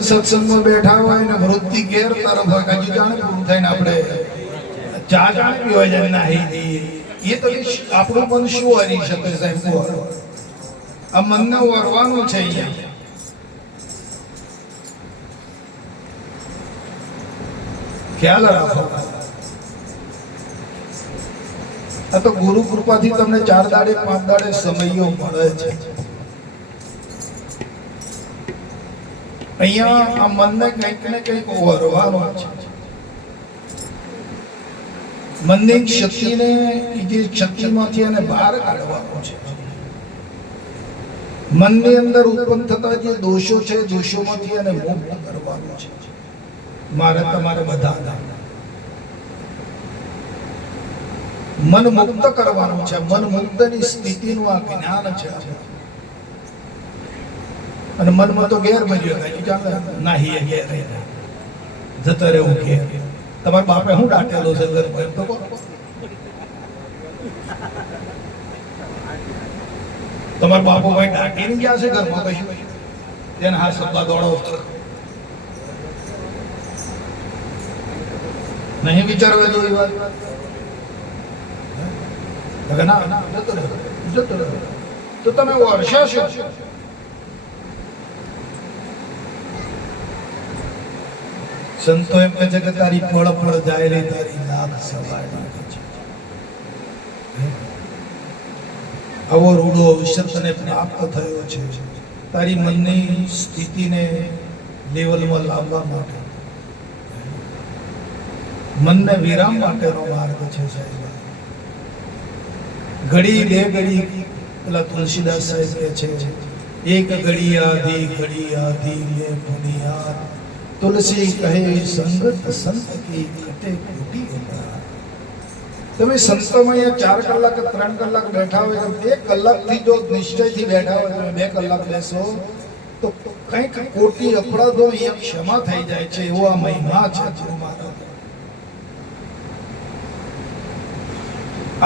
સત્સંગમાં બેઠા હોય ને વૃત્તિ ગેર તરફ હોય કજી જાણે પૂરું થઈને આપણે ચા જાણે પીવા જાય નાહી દઈએ એ તો આપણું મન શું હરી શકે સાહેબ? આ મનને વરવાનું છે અહીંયા. ખ્યાલ રાખો. આ તો ગુરુ કૃપાથી તમને 4 દાડે 5 દાડે સમયો મળે છે. અહીંયા આ મનને કંઈક ને કંઈક વરવાનો છે. મનની શક્તિને જે શક્તિમાંથી એને બહાર કાઢવાનો છે. મનની અંદર ઉત્પન્ન થતા જે દોષો છે દોષોમાંથી એને મુક્ત કરવાનો છે. મારે તમારે બધા મન મુક્ત કરવાનું છે. મન મુક્તની સ્થિતિનું આ જ્ઞાન છે. અને મનમાં તો ગેર ભર્યો નાહી ગેર જતો રહેવું કે તમારા બાપે હું દાટેલો છે ઘરમાં તો તમારા બાપો ભાઈ દાટીને ગયા છે ઘરમાં કશું તેને હા સબ્બા દોડો નહીં વિચારવા જો એ વાત ના જતો રહ્યો તો તમે વર્ષો સંતો એમ કહે છે કે તારી પળ પળ જાય રે તારી લાખ સવાય છે. આવો રૂડો અવસર તને પ્રાપ્ત થયો છે તારી મનની સ્થિતિને લેવલમાં લાવવા માટે. મનને વિરામ માટેનો માર્ગ છે સાહેબ. ઘડી બે ઘડી પેલા તુલસીદાસ સાહેબ કહે છે એક ઘડી આધી લે પુનિયાદ તુલસી કહે સંગત સંત કી કટે કોટી અપરાધ. તમે સંતોમાં 4 કલાક 3 કલાક બેઠા હોય 2 કલાકથી જો નિશ્ચયથી બેઠા હોય તમે 2 કલાક બેસો તો કંઈક કોટી અપરાધો અહીંયા ક્ષમા થઈ જાય છે. એવો આ મહિમા છે મારો.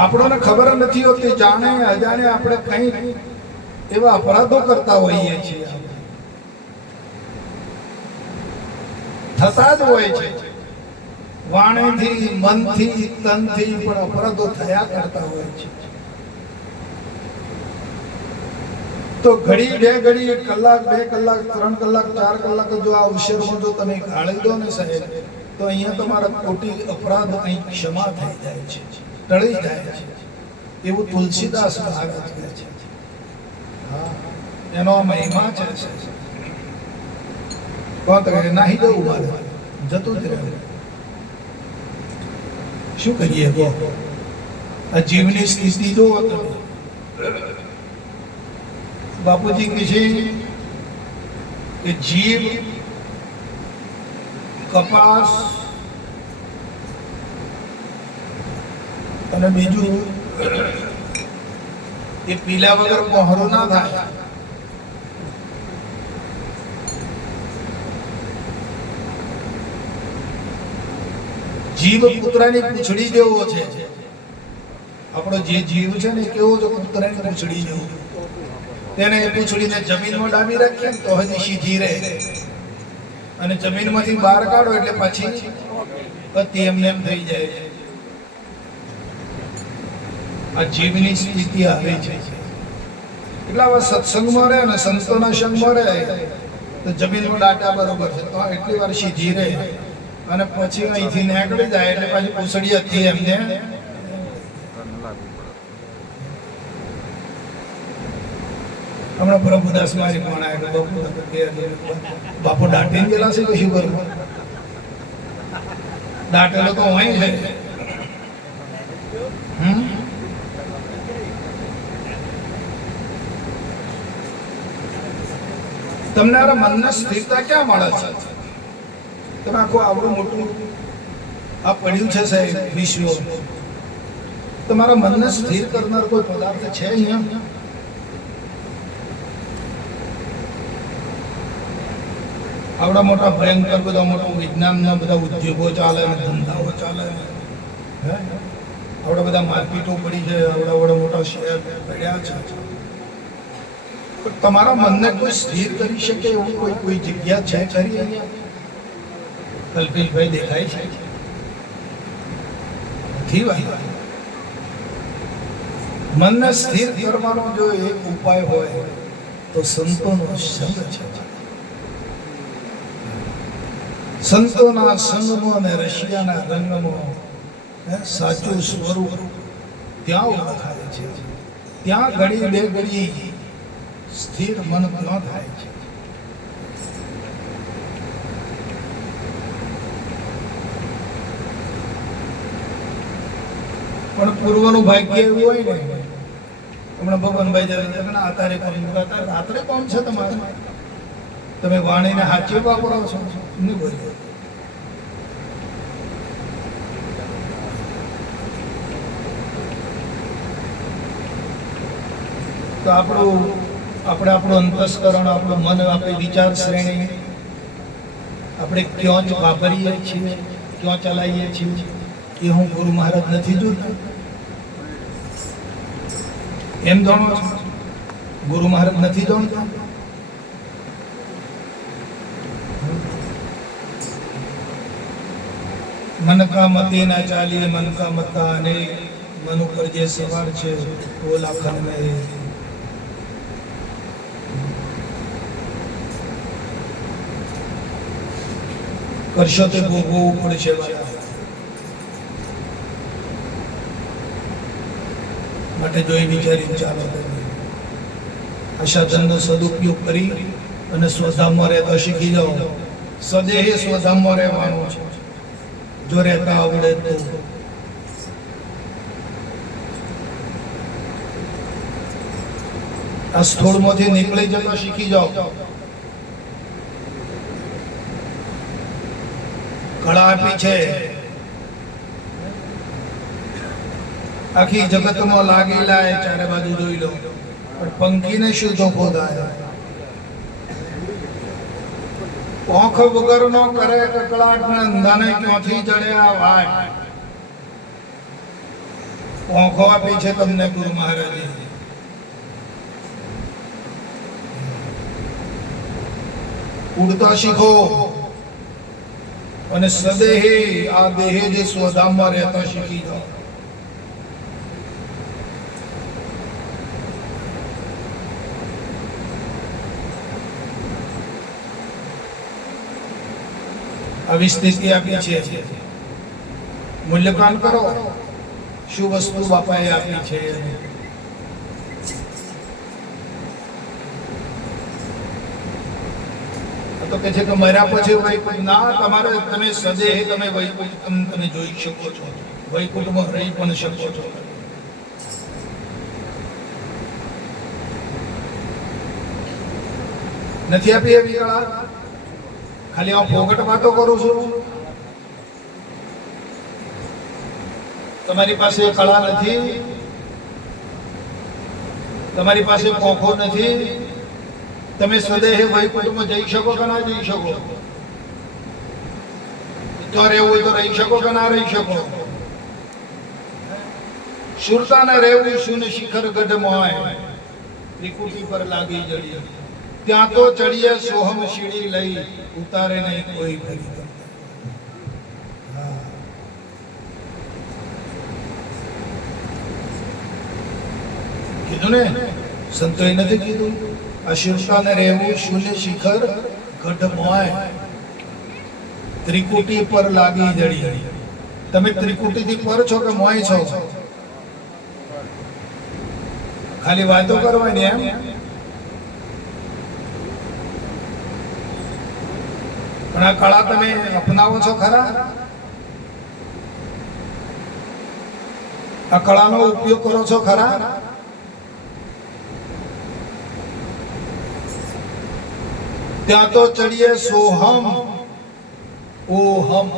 આપણને ખબર નથી હોતી જાણે અજાણે આપણે કંઈક એવા અપરાધો કરતા હોઈએ છીએ. થતા જ હોય છે વાણીથી મનથી તનથી પણ અપરાધો થયા કરતા હોય છે. તો ઘડી બે ઘડી કલાક 2 કલાક 3 કલાક 4 કલાક જો આ અવસરમાં જો તમે ગાળી દો ને સાહેબ તો અહીંયા તમારા કોટી અપરાધ અહીં ક્ષમા થઈ જાય છે ટળી જાય છે. એવું તુલસીદાસ મહારાજ કહે છે. હા એનો મહિમા છે. કોણ તો કહે નાહી જવું મારે જતું જ રહેવું. શું કરીએ આ જીવની સ્થિતિ જો બાપુજી કહે છે કે જીવ કપાસ અને બીજું એ પીલા વગર પહોળું ના થાય. જીવ કૂતરાની પૂંછડી જેવો છે. આપણો જે જીવ છે ને કેવો છે કૂતરાની પૂંછડી જેવો. તેને પૂંછડીને જમીનમાં ડાબી રાખીએ તો હજી સીધી રહે અને જમીનમાંથી બહાર કાઢો એટલે પછી પતિ એમને એમ થઈ જાય. આ જીવની સ્થિતિ આવે છે. એટલે આવા સત્સંગમાં રહે અને સંતોના સંગમાં રહે તો જમીનમાં ડાટા બરોબર છે તો એટલી વાર સીધી રહે અને પછી અહીંથી નીકળી જાય એટલે પાછી પૂંછડી હતી એમને. હમણાં પ્રભુદાસ મારી કોણ આવ્યા બાપુ દાટીને ગયેલા છે કશું કરવું દાટેલો તો હોય છે. તમને આ મનને સ્થિરતા ક્યાં મળે છે? તમે આખું આવડું મોટું આ પડ્યું છે સાહેબ વિશ્વ. તમારા મનને સ્થિર કરનાર કોઈ પદાર્થ છે અહીંયા? આવડા મોટા ભયંકર બધા મોટા વિજ્ઞાનના બધા ઉદ્યોગો ચાલે ધંધાઓ ચાલે આવડા બધા માર્કેટો પડી છે આવડા મોટા શહેર પડ્યા છે પણ તમારા મનને કોઈ સ્થિર કરી શકે એવું કોઈ જગ્યા છે ખરી અહીંયા? કલ્પેશભાઈ દેખાય છે નથી વાત. મનને સ્થિર કરવાનો જો એક ઉપાય હોય તો સંતોનો સંગ છે. સંતોના સંગમાં અને રશિયાના રંગમાં સાચું સ્વરૂપ ત્યાં ઓળખાય છે. ત્યાં ઘડી બે ઘડી સ્થિર મન ન થાય છે. પણ પૂર્વનું ભાગ્ય એવું હોય ને, હમણાં ભગવાનભાઈ જગન્નાથ આતારે કોણ રાત્રે કોણ છે તમારે? તમે વાણીને હાચી વાપરો છો નહીં બોલ્યો. તો આપણું અંતસ્કરણ, આપણું મન, આપણી વિચાર શ્રેણી આપણે ક્યાં જ વાપરીએ છીએ, ક્યાં ચલાવીએ છીએ એ હું ગુરુ મહારાજ નથી જોતા. એમ જાણો છો? ગુરુ મહારાજ નથી જાણતા. મન કા મતે ના ચાલીએ, મન કા મતા અને મન ઉપર જે સવાર છે ઓ લાખન મેં. કરશો તે ભોગવવું પડશે. માટે જોઈ વિચારી ચાલો. આ સાધનનો સદુપયોગ કરી અને સ્વધામમાં રહેતા શીખી જાઓ. સદેહે સ્વધામમાં રહેવાનું છે જો રહેતા આવડે તો. આ સ્થૂળમાંથી નીકળી જતા શીખી જાઓ. કળા આપી છે આખી જગતમાં લાગેલા એ ચારે બાજુ જોઈ લો, પણ પંખીને શું ધોખો થાય? પાંખ વગર નો કરે કકળાટ ને અંધાને ક્યાંથી જડ્યા વાટ. પાંખો આપી છે તમને ગુરુ મહારાજે. ઉડતા શીખો અને સદેહે આ દેહે જે સ્વધામમાં રહેતા શીખી જાઓ. આવી સ્થિતિ આપી છે. મૂલ્યાંકન કરો શું વસ્તુ બાપાએ આપી છે. તો કે છે કે મર્યા પછી વૈકુંઠ ના, તમારે તમે સદેહ તમે વૈકુંઠ તમે જોઈ શકો છો, વૈકુંઠમાં રહી પણ શકો છો. નથી આપી એવી કળા? ખાલી આ ફોગટ વાતો કરું છું. તમારી પાસે કળા નથી, તમારી પાસે પોખો નથી. તમે સદેહ વૈકુંઠમાં જઈ શકો કે ના જઈ શકો? તો રહેવું હોય તો રહી શકો કે ના રહી શકો? સુરતા ને રહેવું શું શિખર ગઢમાં ત્રિકુટી પર લાગી જડી. ત્યાં તો ચડીએ સોહમ સીડી લઈ, ઉતારે નહીં કોઈ ફરી. કીધું ને, સંતોએ નથી કીધું? અશિરતા ને રહેવું શૂન્ય શિખર ગઢ ત્રિકુટી પર લાગી જડી. તમે ત્રિકુટી થી પર છો કે મોય છો? ખાલી વાતો કરવાની એમ? પણ આ કળા તમે અપનાવો છો ખરા? આ કળાનો ઉપયોગ કરો છો ખરા? ત્યાં તો ચડીએ સોહમ ઓહમ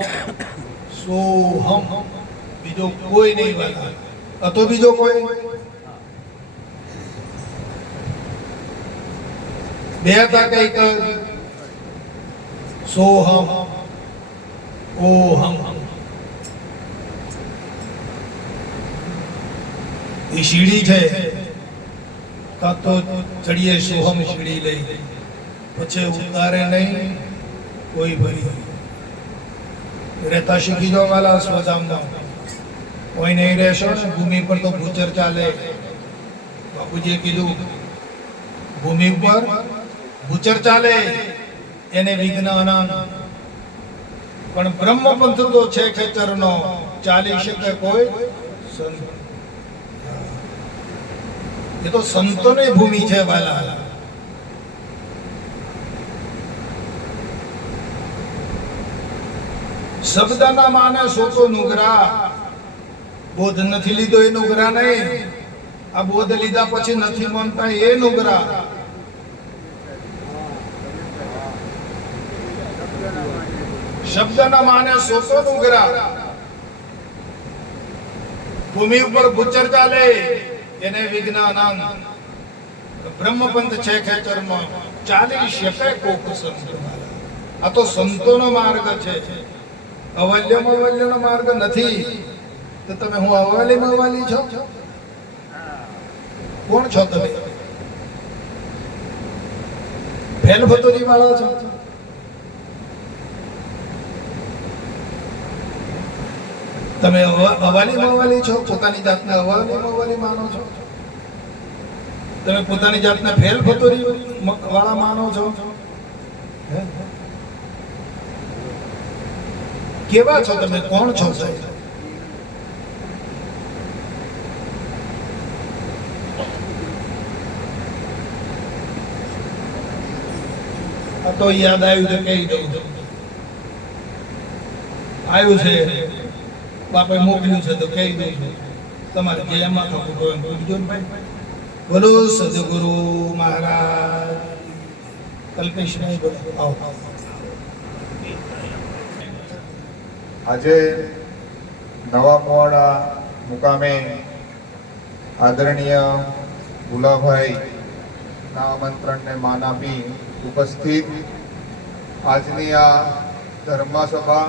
સોહમ, બીજો કોઈ નહીં વાત. તો બીજો કોઈ બે હતા કઈક સોહમ ઓહમ. એ સીડી છે, કાં તો ચડીએ સોહમ સીડી લઈ, પછી ઉતારે નહીં કોઈ ભરી. રહેતા શીખી જાઓ વાલા સ્વધામના. કોઈ નહીં રહેશો ને ભૂમિ પર તો ભૂચર ચાલે. બાપુજીએ કીધું ભૂમિ પર ભૂચર ચાલે એને વિઘ્ન અનંત, પણ બ્રહ્મપંથ તો છે ખેતરનો, ચાલી શકે કોઈ સંત. એ તો સંતોની ભૂમિ છે વાલા. શબ્દના માને સોતો નુગરા. બોધ નથી લીધો એ નુગરા નહીં, આ બોધ લીધા પછી નથી માનતા એ નુગરા. શબ્દના માને સોતો નુગરા. ભૂમિ ઉપર ભૂચર ચાલે એને વિઘ્ન અનંત, બ્રહ્મપંથ છે ખેતરમાં, ચાલી શકે કોક સંત. આ તો સંતોનો માર્ગ છે, અવલ્યમાં અવલ્યનો માર્ગ નથી. તો તમે હું અવાલીમાં અવાલી છો? કોણ છો તમે? ફેલ ભતોરી વાળા છો? તમે અવાલીમાં અવાલી છો? પોતાની જાતને અવાલીમાં અવાલી માનો છો? તમે પોતાની જાતને ફેલ ભતોરી વાળા માનો છો? કેવા છો તમે? કોણ છો સાહેબ? આ તો યાદ આવ્યું છે, કહી દઉં. આવ્યું છે, બાપે મોકલ્યું છે તો કહી દઉં છું. તમારે જે એમાં થતું હોય પૂછજો ને ભાઈ. બોલો સદગુરુ મહારાજ. કલ્પેશભાઈ બોલો. આવો. આજે નવા મોવાડા મુકામે આદરણીય ભુલાભાઈ ના આમંત્રણને માન આપી ઉપસ્થિત આજની આ ધર્મસભા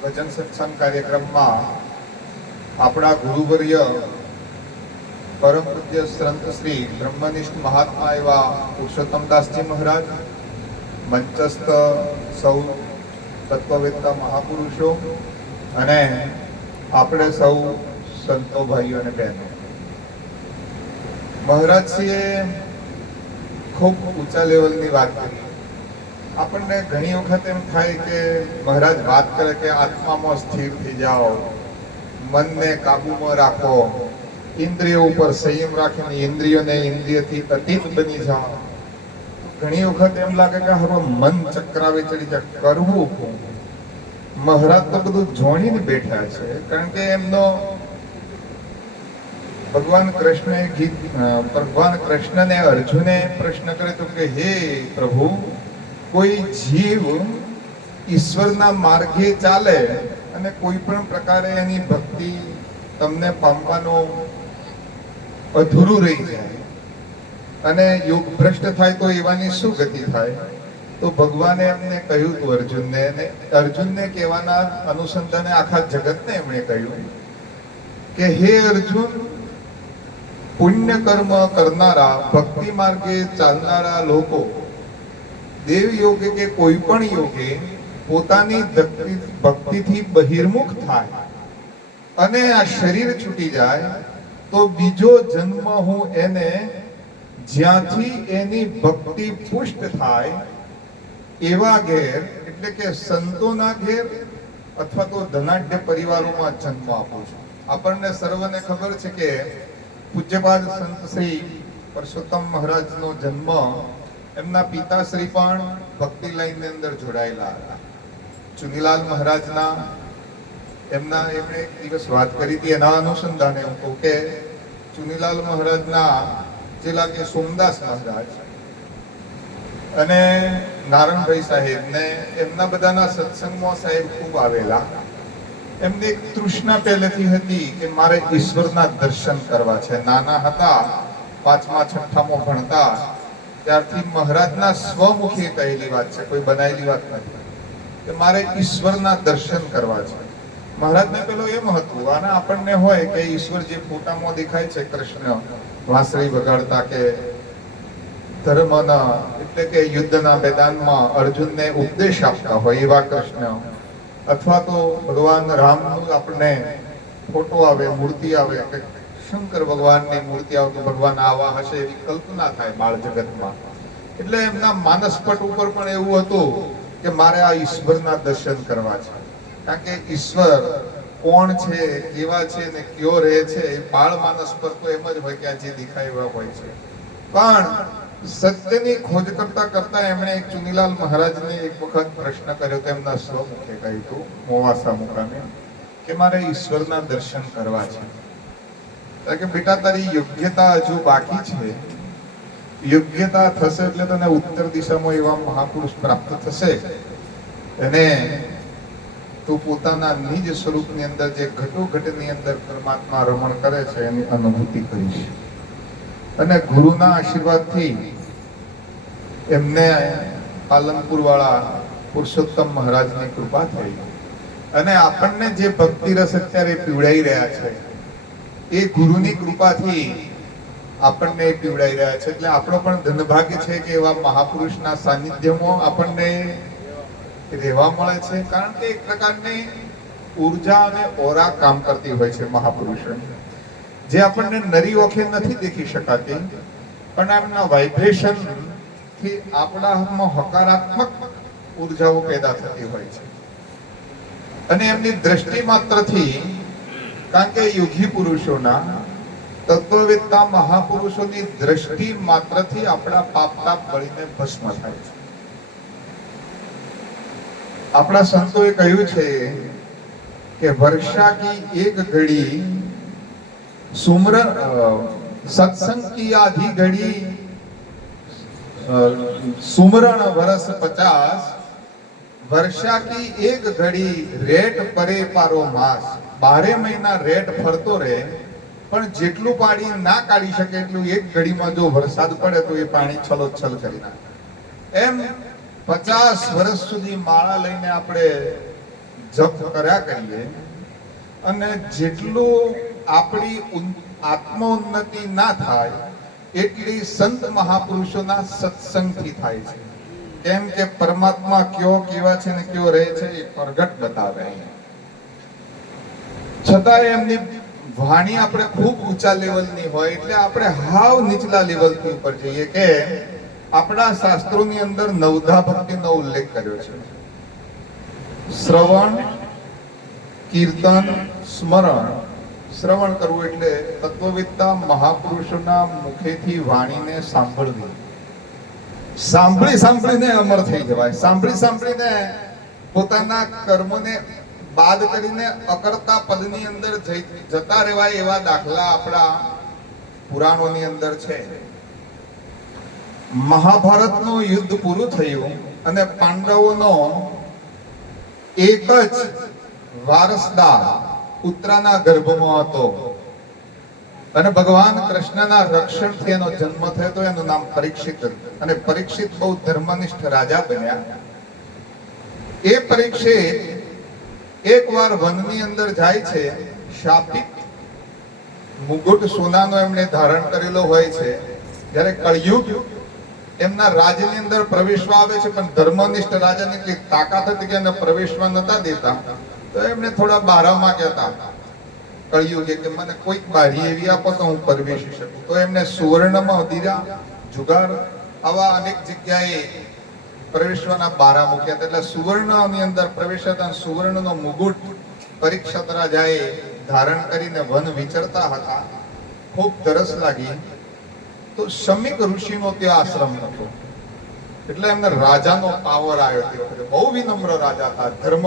ભજન સત્સંગ કાર્યક્રમમાં આપણા ગુરુવર્ય પરમ પૂજ્ય સંત શ્રી બ્રહ્મનિષ્ઠ મહાત્મા એવા પુરુષોત્તમદાસજી મહારાજ, મંચસ્થ સૌ તત્વવેત્તા મહાપુરુષો અને આપણે સૌ સંતો ભાઈઓ અને બહેનો. મહારાજશ્રીએ ખૂબ ઊંચા લેવલની વાત કરી. આપણને ઘણી વખત એમ થાય કે મહારાજ વાત કરે કે આત્મામાં સ્થિર થઈ જાઓ, મનને કાબુમાં રાખો, ઇન્દ્રિયો ઉપર સંયમ રાખીને ઇન્દ્રિયોને ઇન્દ્રિયથી અતીત બની જાઓ. ઘણી વખત એમ લાગે કે હવે મન ચક્રાવે ચડી જાય, કરવું શું? મહારાજ તો બધું જોડીને બેઠા છે. કારણ કે એમનો ભગવાન કૃષ્ણને અર્જુને પ્રશ્ન કર્યો તો કે હે પ્રભુ, કોઈ જીવ ઈશ્વરના માર્ગે ચાલે અને કોઈ પણ પ્રકારે એની ભક્તિ તમને પામવાનો અધૂરું રહી જાય અને યોગ ભ્રષ્ટ થાય તો એવાની શું ગતિ થાય? તો ભગવાને એમને કહ્યું હતું અર્જુનને કહેવાના અનુસંધાને આખા જગતને એમણે કહ્યું કે હે અર્જુન, પુણ્ય કર્મ કરનારા, ભક્તિ માર્ગે ચાલનારા લોકો દેવ યોગે કે કોઈ પણ યોગે પોતાની ભક્તિથી બહિર્મુખ થાય અને આ શરીર છૂટી જાય તો બીજો જન્મ હું એને જ્યાંથી એની ભક્તિ પુષ્ટ થાય એવા ઘેર, એટલે કે સંતોના ઘેર અથવા તો ધનાઢ્ય પરિવારોમાં જન્મ આપું છું. આપણને સર્વને ખબર છે કે પૂજ્યપાદ સંત શ્રી પરસોત્તમ મહારાજનો જન્મ એમના પિતાશ્રી પણ ભક્તિ લાઈનની અંદર જોડાયેલા હતા. ચુનીલાલ મહારાજના એમણે એક દિવસ વાત કરી હતી, એના અનુસંધાને હું કહું કે ચુનીલાલ મહારાજના જેલા કે સોમદાસ મહારાજ અને નારણભાઈ સાહેબ ને એમના બધાના સત્સંગમાં સાહેબ ખૂબ આવેલા. એમની એક તૃષ્ણા પહેલેથી હતી કે મારે ઈશ્વરના દર્શન કરવા છે. નાના હતા, 5મા 6મા ભણતા ત્યારથી મહારાજના સ્વમુખી કહેલી વાત છે, કોઈ બનાવેલી વાત નથી, કે મારે ઈશ્વરના દર્શન કરવા છે. મહારાજને પેલો એમ હતું, અને આપણને હોય કે ઈશ્વર જે ફોટામાં દેખાય છે કૃષ્ણ, વાંસળી વગાડતા કે ધર્મના એટલે કે યુદ્ધના મેદાનમાં અર્જુનને ઉપદેશ આપતા હોય એવા કૃષ્ણ, અથવા તો ભગવાન રામનું આપણને ફોટો આવે, મૂર્તિ આવે કે શંકર ભગવાનની મૂર્તિ આવે તો ભગવાન આવા હશે એવી કલ્પના થાય બાળ જગતમાં. એટલે એમના માનસપટ ઉપર પણ એવું હતું કે મારે આ ઈશ્વરના દર્શન કરવા છે. કારણ કે ઈશ્વર કોણ છે, કેવા છે ને કયો રહે છે એ બાળ માનસ પર તો એમ જ હોય કે આ જે દેખાય એવા હોય છે. પણ સત્યની ખોજ કરતા કરતા એમણે એક ચુનીલાલ મહારાજને એક વખત પ્રશ્ન કર્યો તો એમના સ્વમુખે કહ્યું હતું મોવાસા મુકામે કે મારે ઈશ્વરના દર્શન કરવા છે. કે બેટા તારી યોગ્યતા હજુ બાકી છે, યોગ્યતા થશે એટલે તને ઉત્તર દિશામાં એવા મહાપુરુષ પ્રાપ્ત થશે અને તું પોતાના નિજ સ્વરૂપની અંદર જે ઘટોઘટની અંદર પરમાત્મા રમણ કરે છે એની અનુભૂતિ કરીશ. અને ગુરુના આશીર્વાદથી એમને પાલનપુર વાળા પુરુષોત્તમ મહારાજની કૃપા થઈ અને આપણને જે ભક્તિ રસ અત્યારે પીવડાઈ રહ્યા છે એ ગુરુની કૃપાથી આપણને પીવડાઈ રહ્યા છે. એટલે આપણો પણ ધનભાગ્ય છે કે એવા મહાપુરુષના સાનિધ્યમાં આપણને રહેવા મળે છે. કારણ કે એક પ્રકારની ઉર્જા અને ઓરા કામ કરતી હોય છે મહાપુરુષોની, જે આપણને નરી ઓખે નથી દેખી શકાતી, પણ એમના વાઇબ્રેશન થી આપણામાં હકારાત્મક ઉર્જાઓ પેદા થતી હોય છે. અને એમની દ્રષ્ટિ માત્રથી, કારણ કે યોગી પુરુષોના, તત્વવેત્તા મહાપુરુષોની દ્રષ્ટિ માત્રથી આપણા પાપ તાપ બળીને ભસ્મ થાય છે. આપણા સંતોએ કહ્યું છે કે વર્ષા કી એક ઘડી સુમરન સત્સંગ કી આધી ઘડી સુમરણ વરસ 50, વર્ષા કી એક ઘડી રેટ પરે પારો માસ. 12 મહિના રેટ ફરતો રહે પણ જેટલું પાણી ના કાઢી શકે એટલું એક ઘડીમાં જો વરસાદ પડે તો એ પાણી છલોછલ કરી નાખે. એમ 50 વર્ષ સુધી માળા લઈને આપણે જપ કર્યા કરીએ અને જેટલું આપણી આત્મ ઉન્નતિ ના થાય એટલી સંત મહાપુરુષોના સત્સંગથી થાય છે. કેમ કે પરમાત્મા કયો કેવા છે ને કયો રહે છે એ પ્રગટ બતાવે. છતાં એમની વાણી આપણે ખૂબ ઊંચા લેવલની હોય એટલે આપણે હાવ નીચલા લેવલથી ઉપર જઈએ. કે આપણા શાસ્ત્રોની અંદર નવધા ભક્તિનો ઉલ્લેખ કર્યો છે. શ્રવણ, કીર્તન, સ્મરણ. શ્રવણ કરવું એટલે તત્વવેત્તા મહાપુરુષોના મુખેથી વાણીને સાંભળવી. સાંભળી સાંભળીને અમર થઈ જવાય. સાંભળી સાંભળીને પોતાના કર્મોને બાદ કરીને અકર્તા પદની અંદર જતા રહેવાય એવા દાખલા આપણા પુરાણોની અંદર છે. મહાભારતનું યુદ્ધ પૂરું થયું અને પાંડવોનો એક જ વારસદાર પુત્રના ગર્ભમાં હતો અને ભગવાન કૃષ્ણના રક્ષણથી એનો જન્મ થયો હતો. એનું નામ પરીક્ષિત હતું અને પરીક્ષિત બહુ ધર્મનિષ્ઠ રાજા બન્યા. એ પરીક્ષિત એકવાર વનની અંદર જાય છે. શાપિત મુગુટ સોનાનો એમણે ધારણ કરેલો હોય છે. જ્યારે કળયુગ એમના રાજ્યની અંદર પ્રવેશવા આવે છે પણ ધર્મનિષ્ઠ રાજાની એટલી તાકાત હતી કે એને પ્રવેશવા નતા દેતા. તો એમણે થોડા બારા માંગ્યા હતા કળયુગે કે મને કોઈક બારી એવી આપો તો હું પ્રવેશી શકું. તો એમને સુવર્ણમાં દીરા, જુગાર આવા અનેક જગ્યાએ પ્રવેશવાના બારા મૂક્યા. એટલે સુવર્ણની અંદર પ્રવેશતા સુવર્ણનો મુગુટ પરીક્ષિત રાજાએ ધારણ કરીને વન વિચરતા હતા. ખૂબ તરસ લાગી તો શમિક ઋષિનો ત્યાં આશ્રમ હતો. એટલે એમને રાજાનો પાવર આવ્યો. તે વખતે બહુ વિનમ્ર રાજા હતા, ધર્મ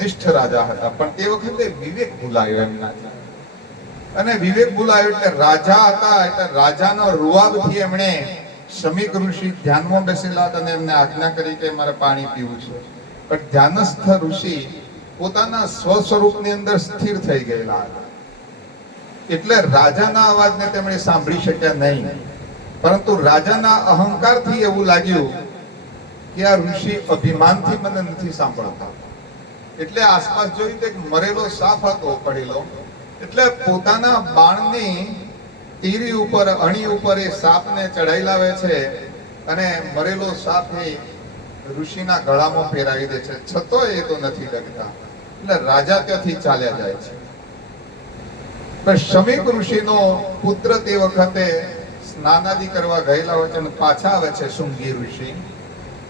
નિષ્ઠ રાજા હતા, પણ તે વખતે વિવેક ભૂલાયો એમનાથી. અને વિવેક ભૂલાયો એટલે રાજા હતા એટલે રાજાનો રૂઆબથી એમણે શમિક ઋષિ ધ્યાનમાં બેસેલા હતા અને એમને આજ્ઞા કરી કે મારે પાણી પીવું છે. પણ ધ્યાનસ્થ ઋષિ પોતાના સ્વ સ્વરૂપની અંદર સ્થિર થઈ ગયેલા હતા. એટલે રાજાના અવાજને તેમણે સાંભળી શક્યા નહીં. પરંતુ રાજાના અહંકારથી એવું લાગ્યું કે આ ઋષિ અભિમાનથી મને નથી સાંભળતા. એટલે આસપાસ જોયું તો એક મરેલો સાપ હતો પડેલો. એટલે પોતાના બાણની તીરી ઉપર અણી ઉપર એ સાપને ચડાઈ લાવે છે અને મરેલો સાપ એ ઋષિના ગળામાં પહેરાવી દે છે, છતોય એ તો નથી ડગતા. એટલે રાજા ત્યાંથી ચાલ્યા જાય છે. પણ શમીક ઋષિનો પુત્ર તે વખતે સ્નાનાદિ કરવા ગયેલા હોય છે અને પાછા આવે છે. શૃંગી ઋષિ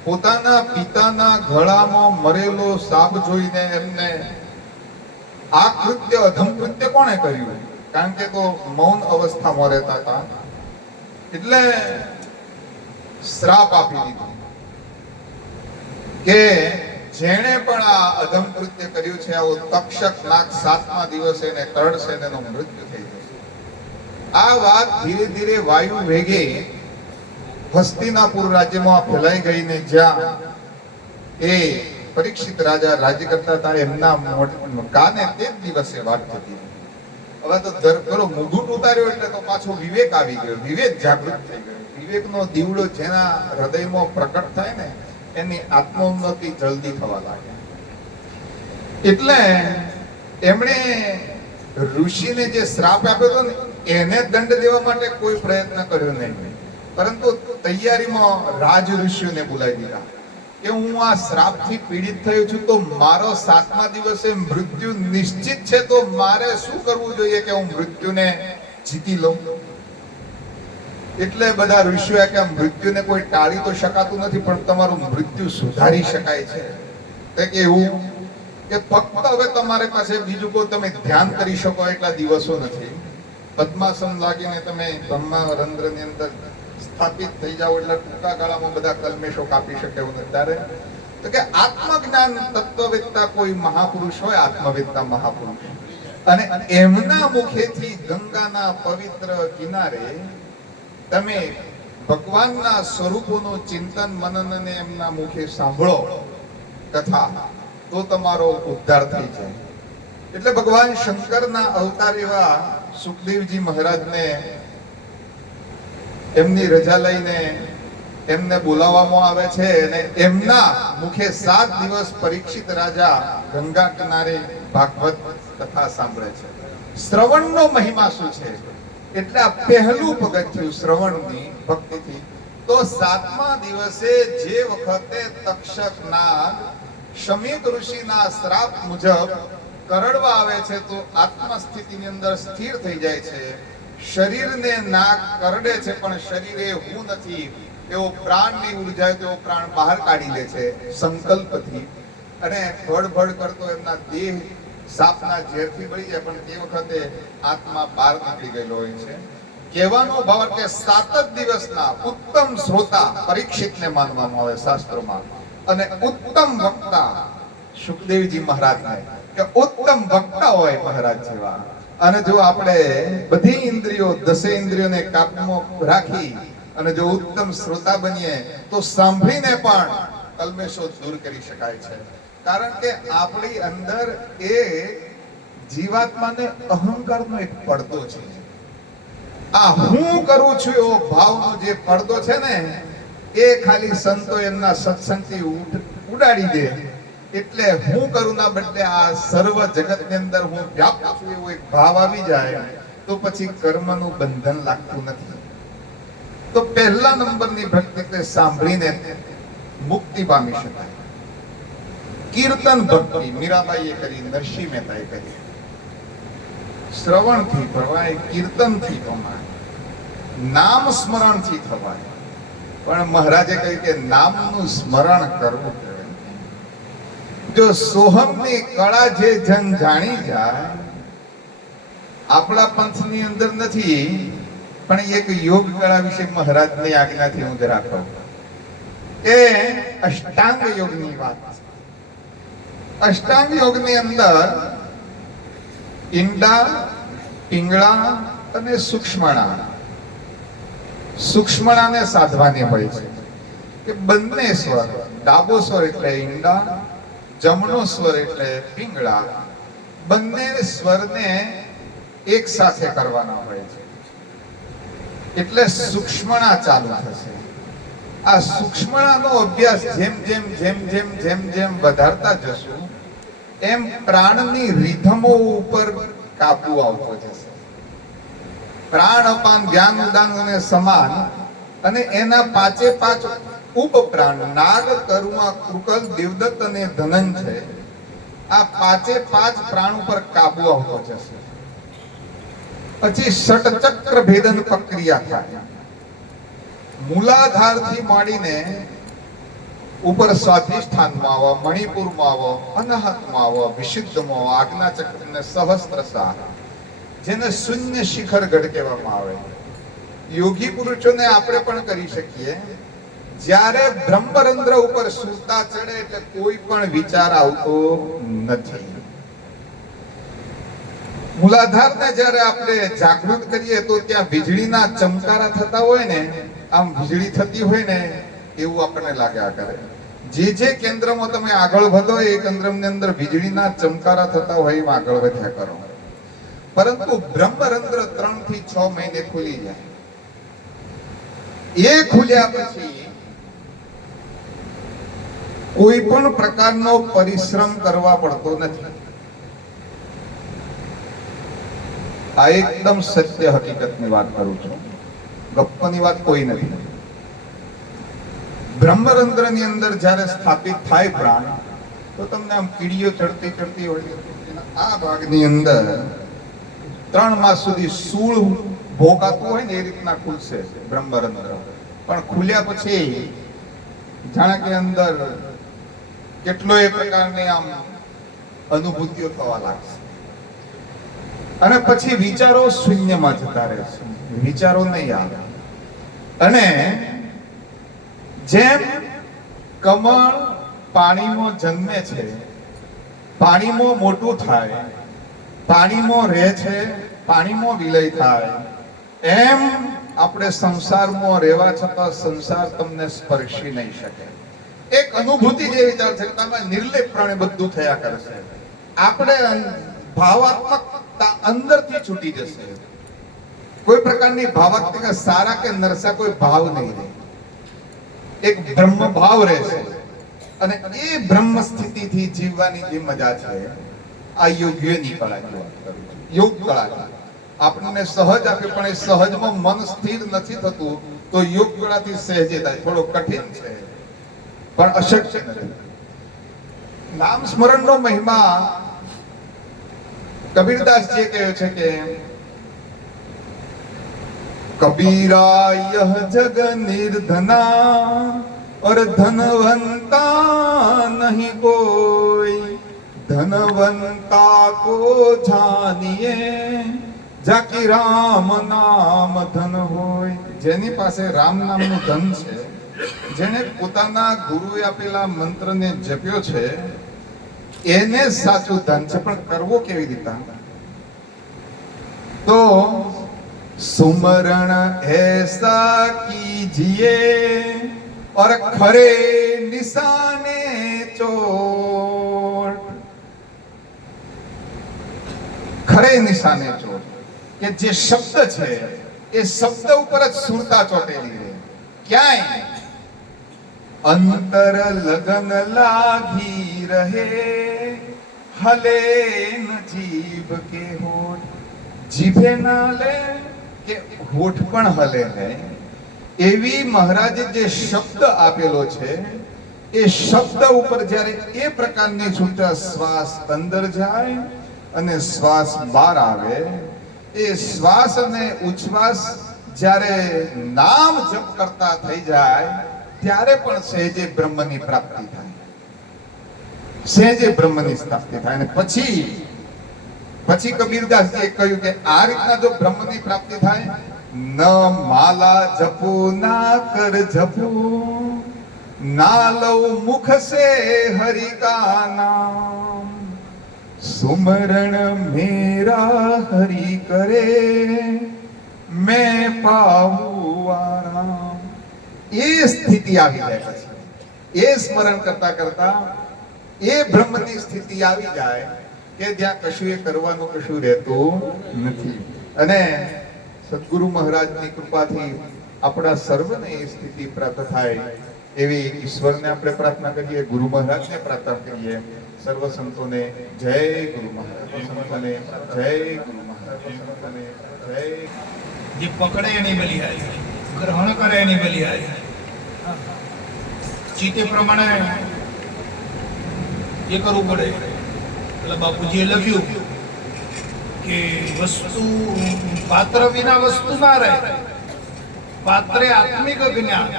પોતાના પિતાના ગળામાં મરેલો સાપ જોઈને એમને આ કૃત્ય અધમ કૃત્ય કોણે કર્યું? કારણ કે તો મૌન અવસ્થામાં રહેતા હતા, એટલે શ્રાપ આપી દીધો કે જેણે પણ આ અધમ કૃત્ય કર્યું છે આવો તક્ષક નાગ 7મા દિવસે એને કરડશે ને એનું મૃત્યુ થઈ જશે. આ વાત ધીરે ધીરે વાયુ વેગે હસ્તિનાપુર રાજ્યમાં ફેલાઈ ગઈ ને જ્યાં એ પરીક્ષિત રાજા રાજ્ય કરતા હતા એમના કાને તે જ દિવસે વાત થતી. હવે તો પેલો મુગુટ ઉતાર્યો એટલે તો પાછો વિવેક આવી ગયો, વિવેક જાગૃત થઈ ગયો. વિવેકનો દીવડો જેના હૃદયમાં પ્રકટ થાય ને એની આત્મોન્નતિ જલ્દી થવા લાગે. એટલે એમણે ઋષિને જે શ્રાપ આપ્યો હતો ને એને દંડ દેવા માટે કોઈ પ્રયત્ન કર્યો નહીં, પરંતુ તૈયારીમાં રાજ ઋષિઓને બોલાવી દીધા કે હું આ શ્રાપથી પીડિત થયો છું તો મારો 7મા દિવસે મૃત્યુ નિશ્ચિત છે, તો મારે શું કરવું જોઈએ કે હું મૃત્યુને જીતી લઉં? એટલે બધા ઋષિઓએ કે મૃત્યુને કોઈ ટાળી તો શકાતું નથી, પણ તમારું મૃત્યુ સુધારી શકાય છે. તે કે એવું કે ફક્ત હવે તમારી પાસે બીજું કોઈ તમે ધ્યાન કરી શકો એટલા દિવસો નથી. પદ્માસન લાગીને તમે બ્રહ્મરંધ્રની અંદર સ્થાપિત થઈ જાઓ એટલે ટૂંકા ગાળામાં બધા કલ્મેશો કાપી શકે એવું નથી. ત્યારે તો કે આત્મજ્ઞાન તત્વવેત્તા કોઈ મહાપુરુષ હોય, આત્મવેત્તા મહાપુરુષ, અને એમના મુખેથી ગંગાના પવિત્ર કિનારે તમે ભગવાનના સ્વરૂપોનું ચિંતન મનન અને એમના મુખે સાંભળો કથા, તો તમારો ઉદ્ધાર થઈ જાય. એટલે ભગવાન શંકરના અવતાર એવા સુખદેવજી મહારાજને એમની રજા લઈને એમને બોલાવવામાં આવે છે અને એમના મુખે 7 દિવસ પરીક્ષિત રાજા ગંગા કિનારે ભાગવત કથા સાંભળે છે. શ્રવણનો મહિમા શું છે? એટલે આ પહેલું પગથિયું શ્રવણની ભક્તિથી. તો 7મા દિવસે જે વખતે તક્ષક નાગ શમીક ઋષિના શ્રાપ મુજબ કરડવા આવે છે તો આત્મા સ્થિતિની અંદર સ્થિર થઈ જાય છે. શરીરને નાગ કરડે છે પણ શરીરે હું નથી એવો પ્રાણની ઉર્જા તેવો પ્રાણ બહાર કાઢી લે છે સંકલ્પથી, અને ભડભડ કરતો એમના દેહ સાપના ઝેરથી બળી જાય, પણ તે વખતે આત્મા બહાર નીકળી ગયેલો હોય છે. કહેવાનો ભાવ કે 7 જ દિવસના ઉત્તમ શ્રોતા પરીક્ષિતને માનવામાં આવે શાસ્ત્રોમાં, અને ઉત્તમ વક્તા સુખદેવજી મહારાજને, કે ઉત્તમ વક્તા હોય મહારાજ જેવા. અને જો આપણે બધી ઇન્દ્રિયો 10 ઇન્દ્રિયોને કાબૂમાં રાખી અને જો ઉત્તમ શ્રોતા બનીએ તો સાંભળીને પણ કલ્મેશો દૂર કરી શકાય છે. કારણ કે આપણી અંદર એ જીવાત્માને અહંકારનો એક પડદો છે. આ હું કરું છું એવો ભાવનો જે પડદો છે ને એ ખાલી સંતો એમના સત્સંગથી ઉડાડી દે. એટલે હું કરું ના બદલે આ સર્વ જગતની અંદર હું વ્યાપ્ત છું એવો એક ભાવ આવી જાય તો પછી કર્મનું બંધન લાગતું નથી. તો પહેલા નંબરની ભક્તિ તે સાંભળીને મુક્તિ પામી શકાય. કીર્તન ભક્તિ મીરાબાઈએ કરી, નરસિંહ મહેતાએ કરી. શ્રવણથી ભવાય, કીર્તનથી કમાય, નામ સ્મરણથી થવાય. પણ મહારાજે કહ્યું કે નામનું સ્મરણ કરવું. જો સોહમની કળા જે જન જાણી જાય, આપણા પંથની અંદર નથી, પણ એક યોગ કળા વિશે મહારાજની આજ્ઞાથી હું જરા કહું કે અષ્ટાંગ યોગની વાત. અષ્ટાંગ યોગની અંદર ઈંડા, પિંગળા અને સૂક્ષ્મણાને સાધવાની હોય છે કે બંને સ્વર, ડાબો સ્વર એટલે ઈંડા, જમણો સ્વર એટલે પિંગળા, બંને સ્વરને એક સાથે કરવાના હોય છે. એટલે સૂક્ષ્મણા ચાલુ થશે. આ સૂક્ષ્મણાનો અભ્યાસ જેમ જેમ જેમ જેમ જેમ જેમ વધારતા જશું એમ પ્રાણની રિધમો ઉપર કાબુ આવતો જશે. પ્રાણ અપાન ધ્યાન ઉદાન અને સમાન અને એના પાંચે પાંચ ઉપપ્રાણ નાગ કરુણા કૃકલ દેવદત્ત અને ધનંજય આ પાંચે પાંચ પ્રાણ ઉપર કાબુ આવતો જશે. પછી ષટચક્ર ભેદન પ્રક્રિયા થાય. મૂલાધારથી માંડીને ઉપર સ્વાધિષ્ઠાનમાં આવો, મણિપુરમાં આવો, અનાહતમાં આવો, વિશુદ્ધમાં આવો, આજ્ઞાચક્ર ને સહસ્ત્રસાર જેને શૂન્ય શિખર ગઢ કહેવામાં આવે. યોગી પુરુષોને આપણે પણ કરી શકીએ. જ્યારે બ્રહ્મરંધ્ર ઉપર સુરતા ચડે એટલે કોઈ પણ વિચાર આવતો નથી. મૂલાધારને જ્યારે આપણે જાગૃત કરીએ તો ત્યાં વીજળીના ચમકારા થતા હોય ને, આમ વીજળી થતી હોય ને એવું આપણને લાગ્યા કરે. જે કેન્દ્રમાં તમે આગળ વધો એ કેન્દ્રની અંદર વીજળીના ચમકારા થતા હોય એમ આગળ વધ્યા કરો. પરંતુ બ્રહ્મરંધ્ર 3 થી 6 મહિને ખુલી જાય. એ ખુલ્યા પછી કોઈ પણ પ્રકારનો પરિશ્રમ કરવા પડતો નથી. આ એકદમ સત્ય હકીકતની વાત કરું છું, ગપ્પની વાત કોઈ નથી. બ્રહ્મરંધ્રની અંદર જ્યારે સ્થાપિત થાય પ્રાણ તો તમને આમ કીડીઓ ચડતી ચડતી હોય આ ભાગની અંદર 3 માસ સુધી સૂળ ભોગાતું હોય ને એ રીતના ખુલશે બ્રહ્મરંધ્ર. પણ ખુલ્યા પછી જાણે કે અંદર કેટલોય પ્રકારની આમ અનુભૂતિઓ થવા લાગશે અને પછી વિચારો શૂન્યમાં જતા રહેશે, વિચારો નહીં આવે. અને જેમ કમળ પાણીમાં જન્મે છે, પાણીમાં મોટું થાય, પાણીમાં રહે છે, પાણીમાં વિલય થાય, એમ આપણે સંસારમાં રહેવા છતાં સંસાર તમને સ્પર્શી નહીં શકે. એક અનુભૂતિ જે વિચાર છે તમે નિર્લેપપણે બધું થયા કરશે. આપણે ભાવાત્મકતા અંદરથી છૂટી જશે. કોઈ પ્રકારની ભાવાત્મક સારા કે નરસા કોઈ ભાવ નહીં રહે. એક બ્રહ્મ ભાવ રહેશે અને એ બ્રહ્મ સ્થિતિથી જીવવાની જે મજા છે આ યોગ્યની કળાની વાત કરું છું. યોગ કળા આપણને સહજ આપે પણ એ સહજમાં મન સ્થિર નથી થતું તો યોગ કળાથી સહેજે થાય. થોડો કઠિન છે પણ અશક્ય નથી. નામ સ્મરણનો મહિમા કબીરદાસજીએ કહ્યું છે કે कबीरा यह जग निर्धना और धनवंता नहीं कोई, धनवंता को जानिए जाकी राम नाम धन होय. જેની પાસે રામ નામનું ધન છે, જેને પોતાના ગુરુએ આપેલા મંત્રને જપ્યો છે એને સાચું ધન છે. પણ કરવો કેવી રીતે? તો सुमरण ऐसा कीजिए और खरे निशाने चोट. खरे निशाने चोट કે જે શબ્દ છે એ શબ્દ ઉપર જ સુરતા ચોટેલી રહે. ક્યાંય અંતર લગન લાગી રહે, હલે ન જીભ કે હોઠ. જીભે ના લે કે હોઠ પણ હલે નહીં એવી મહારાજે જે શબ્દ આપેલો છે એ શબ્દ ઉપર જ્યારે એ પ્રકારની છૂટા શ્વાસ અંદર જાય અને શ્વાસ બહાર આવે, એ શ્વાસ અને ઉચ્છ્વાસ જ્યારે નામ જપ કરતા થઈ જાય ત્યારે પણ સહેજે બ્રહ્મની પ્રાપ્તિ થાય, સહેજે બ્રહ્મની પ્રાપ્તિ થાય. અને પછી કબીરદાસજીએ કહ્યું કે આ રીતના જો બ્રહ્મની પ્રાપ્તિ થાય, ન માલા જપુ ના કર જપુ, ના લઉ મુખ સે હરિ કા નામ, સુમરણ મેરા હરિ કરે મેં પાઉં આરામ. એ સ્થિતિ આવી જાય પછી, એ સ્મરણ કરતા કરતા એ બ્રહ્મની સ્થિતિ આવી જાય કે જ્યાં કશું એ કરવાનું કશું રહેતું નથી. અને સદગુરુ મહારાજની કૃપાથી આપણા સર્વને એ સ્થિતિ પ્રાપ્ત થાય એવી ઈશ્વરને આપણે પ્રાર્થના કરીએ, ગુરુ મહારાજને પ્રાર્થના કરીએ. સર્વ સંતોને જય ગુરુ મહારાજ, સંતોને જય ગુરુ મહારાજ, સંતોને જય. જે પકડે એની બલિહારી, ગ્રહણ કરે એની બલિહારી. ચિત્તે પ્રમાણે એ કરવું પડે. એટલે બાપુજીએ લખ્યું કે વસ્તુ પાત્ર વિના વસ્તુ ના રહે, પાત્રે આત્મિક જ્ઞાન.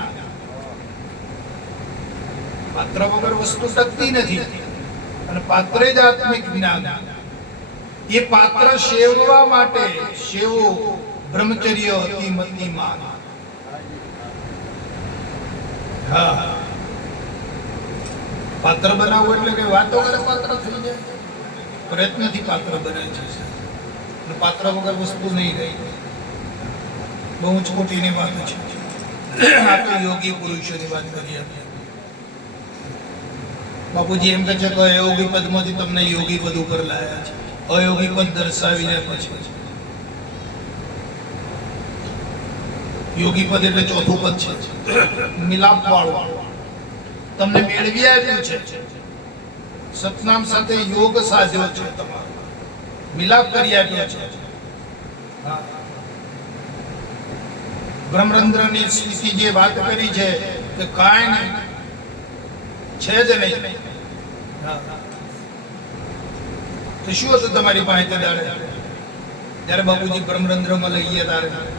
પાત્ર વગર વસ્તુ ટકતી નથી અને પાત્રે જ આત્મિક જ્ઞાન. એ પાત્ર સેવવા માટે સેવો બ્રહ્મચર્ય અતિમતિ માન. હા, પાત્ર બનાવવું એટલે કે વાતો કરે પાત્ર થઈ જાય. પ્રયત્નથી પાત્ર બને છે. અને પાત્ર વગર વસ્તુ નહીં રહી. બહુ જ ખોટીની વાત છે. આ તો યોગી પુરુષોની વાત કરીએ આપણે. બાપુજી એમ કહે છે કે અયોગી પદમાંથી તમને યોગી પદ ઉપર લાયા છે. અયોગી પદ દર્શાવીને પછી યોગી પદ એટલે ચોથું પદ છે, મિલાપ વાળું. તમને મેળવી આવ્યું છે, સતનામ સાથે યોગ સાધ્યો છે, તમારો મિલાપ કરી આપ્યો છે. બ્રહ્મરંધ્રની સ્થિતિ જે વાત કરી છે કે કાંઈ નહીં છે જ નહીં. તો શું હતું તમારી પાસે દાડે જયારે બાપુજી બ્રહ્મરંધ્રમાં લઈ ગયા ત્યારે?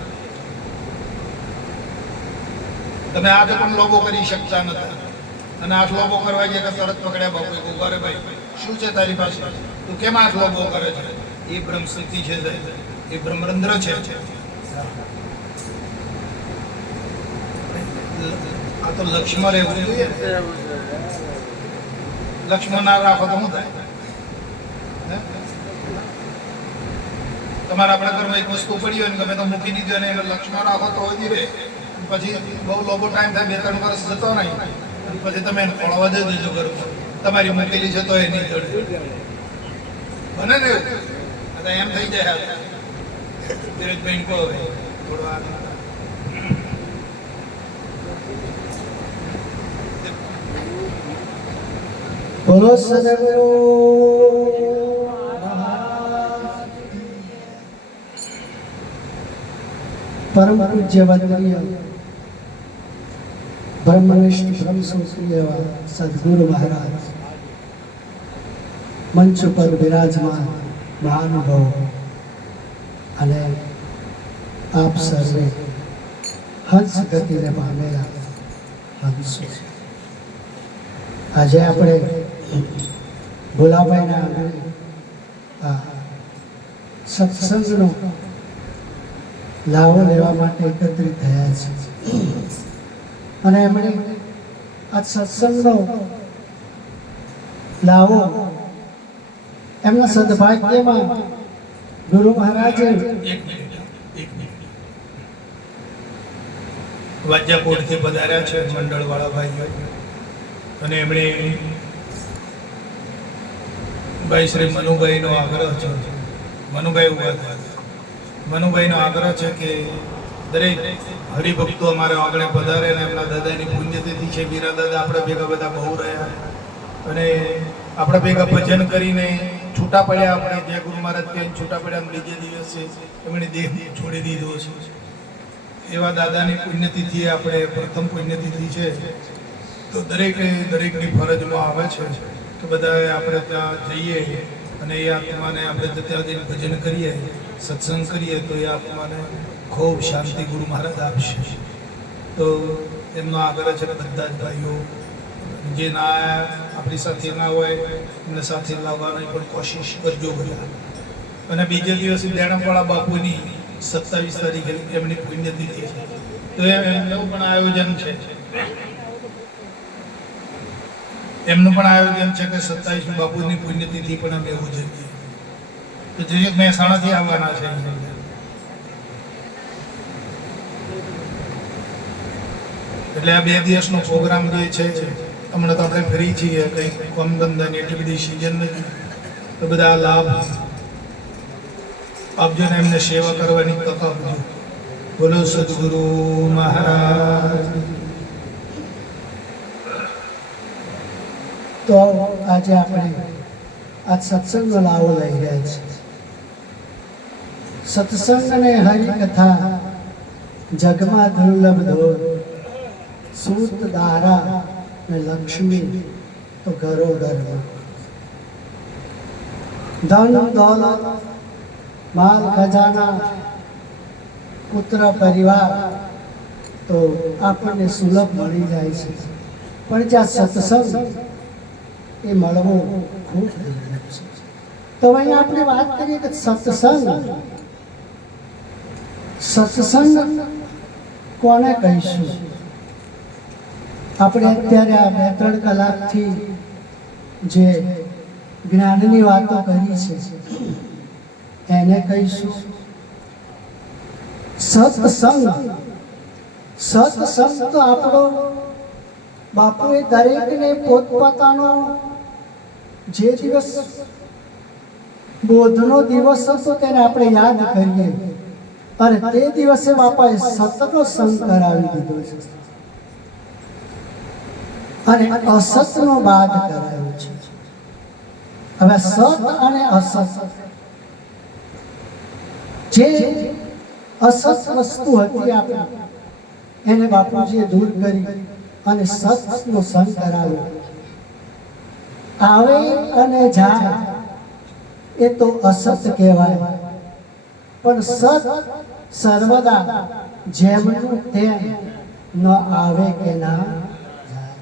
તમે આ તો પણ લોભો કરી શકતા નતા, અને આઠ લોભો કરવા ગયા તરત પકડ્યા બાપુ. અરે ભાઈ શું છે તારી પાસે? તું કેમ આઠ લોભો કરે છે? એ બ્રહ્મ સ્થિતિ છે, એ બ્રહ્મરંધ્ર છે. આ તો લક્ષ્મણ રહેવું જોઈએ. લક્ષ્મણ ના રાખો તો શું થાય? તમારા આપણા ઘરમાં એક વસ્તુ પડી હોય ને ગમે તો મૂકી દીધું અને લક્ષ્મણ રાખો તો વધી રહે. પછી બહુ લોબો ટાઈમ થાય, 2-3 વર્ષ જતો નહીં, પછી તમે એને ખોળવા દે દેજો ઘરમાં. તમારી મૂકેલી છે તો એ નહીં ચડે. બને ને એવું એમ થઈ જાય. ધીરજભાઈ કહો હવે થોડો બોલો સદગુરુ પરમ પૂજ્ય વંદનીય બ્રહ્મનિષ્ઠ બ્રહ્મસૂત્રી એવા સદગુરુ મહારાજ મંચ ઉપર બિરાજમાન મહાનુભાવો અને આપ સર્વે હંસ ગતિને પામેલા હંસો. આજે આપણે ભોલાભાઈના આંગણે આ સત્સંગનો લાવો લેવા માટે એકત્રિત થયા છે. અને એમણે આ સત્સંગનો લાવો એમના સદભાગ્યમાં ગુરુ મહારાજે વાજ્યાપોળથી પધાર્યા છે મંડળ વાળા ભાઈઓ, અને એમણે ભાઈ શ્રી મનુભાઈનો આગ્રહ છે. મનુભાઈનો આગ્રહ છે કે દરેક હરિભક્તો અમારા આંગણે પધારે અને એમના દાદાની પુણ્યતિથિ છે. વીરા દાદા આપણા ભેગા બધા બહુ રહ્યા અને આપણા ભેગા ભજન કરીને છૂટા પડ્યા. આપણે જય ગુરુ મહારાજ કહીને છૂટા પડ્યા. બીજે દિવસે એમણે દેહ છોડી દીધો છે. એવા દાદાની પુણ્યતિથિ આપણે પ્રથમ પુણ્યતિથિ છે. તો દરેકની ફરજમાં આવે છે કે બધાએ આપણે ત્યાં જઈએ અને એ આત્માને આપણે ત્યાં જઈને ભજન કરીએ, સત્સંગ કરીએ તો એ આત્માને ખૂબ શાંતિ ગુરુ મહારાજ આપશે. તો એમનો આગ્રહ છે કે બધા જ ભાઈઓ જે ના આપણી સાથે ના હોય એમને સાથે લાવવાની પણ કોશિશ કરજો બધા. અને બીજે દિવસે દેણમવાળા બાપુની 27 તારીખે એમની પુણ્યતિથિ છે. તો એમનું પણ આયોજન છે. એમનું પણ આયોજન છે કે 27 બાપુની પુણ્યતિથિ પણ અમે ઉજવીએ. તો જે મહેસાણાથી આવવાના છે. એટલે આ 2 દિવસનો પ્રોગ્રામ જે છે, હમણાં તો આપણે ફ્રી છીએ, કંઈ કામ ધંધાની એટલી બધી સિઝન નથી. તો બધા લાભ આપજો ને એમને સેવા કરવાની તક આપજો. બોલો સદગુરુ મહારાજ. તો આજે આપણે આ સત્સંગનો લાવો લઈ રહ્યા છીએ. સત્સંગ અને હરિકથા જગમાં દુર્લભ ધોર, સૂત દારા ને લક્ષ્મી તો ઘરો ઘરમાં. ધન દોલત, માલ ખજાના, પુત્ર પરિવાર તો આપણને સુલભ મળી જાય છે, પણ જ્યાં સત્સંગ એ મળવો ખૂબ દુર્લભ છે. તો અહીંયા આપણે વાત કરીએ કે સત્સંગ કોને કહીશું? આપણે અત્યારે આ 2-3 કલાકથી જે જ્ઞાનની વાતો કરી છે એને કહીશું સત્સંગ. સત્સંગ તો આપણો બાપુએ દરેકને પોતપોતાનો જે દિવસ બોધનો દિવસ હતો તેને આપણે યાદ કરીએ, અને તે દિવસે બાપાએ સતનો સંગ કરાવી દીધો છે અને અસતનો બાદ કરાવ્યો છે. હવે સત અને અસત, જે અસત વસ્તુ હતી આપણે એને બાપુજીએ દૂર કરી અને સતનો સંગ કરાવ્યો. આવે અને જાય એ તો અસત કહેવાય, પણ સત સર્વદા જેમનું તેમ ન આવે કે ના જાય.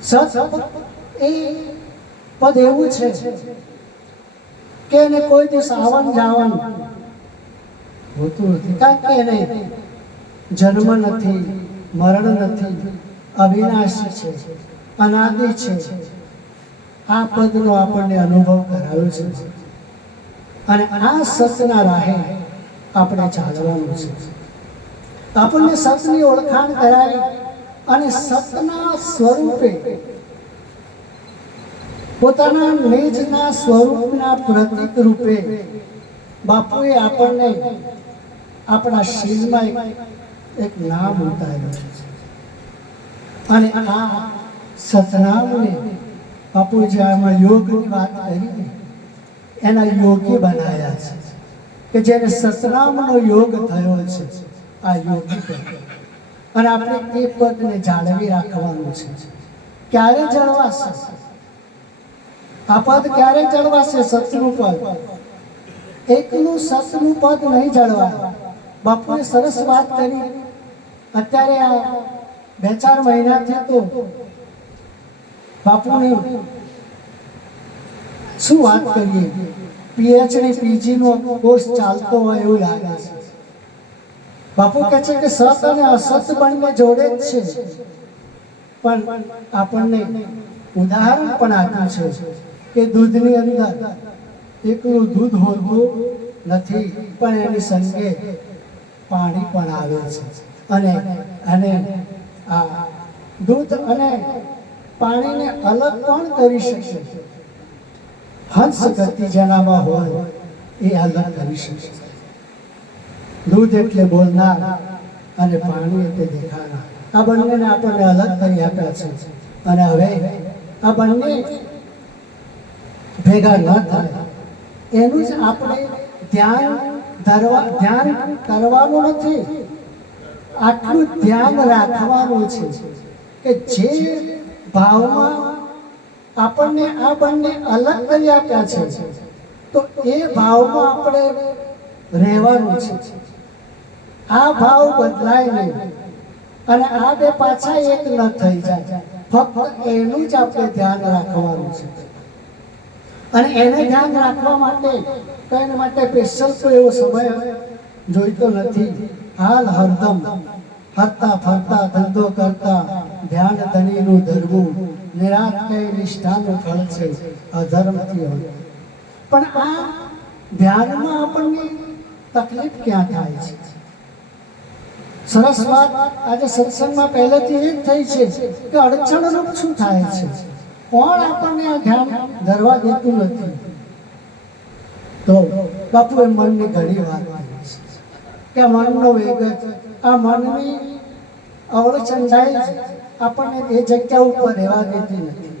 સત એ પદ એવું છે કે એને કોઈ દિવસ આવન જાવન હોતું નથી, કારણ કે એને જન્મ નથી, મરણ નથી, અવિનાશી છે, અનાદિ છે. આ પદનો આપણને અનુભવ કરાવ્યો છે, અને આ સતના રાહે આપણે ચાલવાનું છે. આપણને સતની ઓળખાણ કરાવી અને સતના સ્વરૂપે પોતાના નિજના સ્વરૂપના પ્રતીક રૂપે બાપુએ આપણને આપણા શીલમાં એક નામ ઉતાર્યું છે, અને આ સતનામને બાપુજી આમાં યોગની વાત કરી, એના યોગી બનાવ્યા છે કે જેને સતનામનો યોગ થયો છે, આ યોગી. અને આપણે એ પદને જાળવી રાખવાનું છે. ક્યારે જળવાશે આ પદ? ક્યારે જળવાશે સતનું પદ? એકલું સતનું પદ નહીં જળવાય. બાપુએ સરસ વાત કરી. અત્યારે આ 2-4 મહિનાથી તો બાપુની શું વાત કરીએ, પીએચડી પીજીનો કોર્સ ચાલતો હોય એવું લાગે છે. બાપુ કહે છે કે સત અને અસત બંને જોડે જ છે, પણ આપણને ઉદાહરણ પણ આપ્યું છે કે દૂધની અંદર એકલું દૂધ હોતું નથી, પણ એની સંગે પાણી પણ આવે છે. અને આ દૂધ અને પાણીને અલગ પણ કરી શકે. હંસ ગતિ જેનામાં હોય એ અલગ કરી શકે. દૂધ એટલે બોલનાર અને પાણી એટલે દેખાનાર. આ બંનેને આપણને અલગ કરી આપ્યા છે, અને હવે આ બંને ભેગા ન થાય એનું જ આપણે ધ્યાન કરવાનું નથી, આટલું ધ્યાન રાખવાનું છે કે જે ભાવમાં આપણને આ બંને અલગ કરી આપ્યા છે તો એ ભાવમાં આપણે રહેવાનું છે. આ ભાવ બદલાય નહીં, અને આ બે પાછા એક ન થઈ જાય. ફક્ત એનું જ આપણે ધ્યાન રાખવાનું છે, અને એને ધ્યાન રાખવા માટે તો એના માટે સ્પેશિયલ તો એવો સમય જોઈતો નથી. હાલ હરદમ હરતા ફરતા ધંધો કરતા ધ્યાન ધણીનું ધરવું નિરાત કઈ નિષ્ઠાનું ફળ છે અધર્મથી હોય. પણ આ ધ્યાનમાં આપણને તકલીફ ક્યાં થાય છે? સરસ વાત આજે સત્સંગમાં પહેલેથી એ જ થઈ છે કે અડચણરૂપ શું થાય છે? કોણ આપણને આ ધ્યાન ધરવા દેતું નથી? તો બાપુએ મનની ઘણી વાત કરી છે કે મનનો વેગ, આ મનની અવળચંડાઈ આપણને એ જગ્યા ઉપર રહેવા દેતી નથી.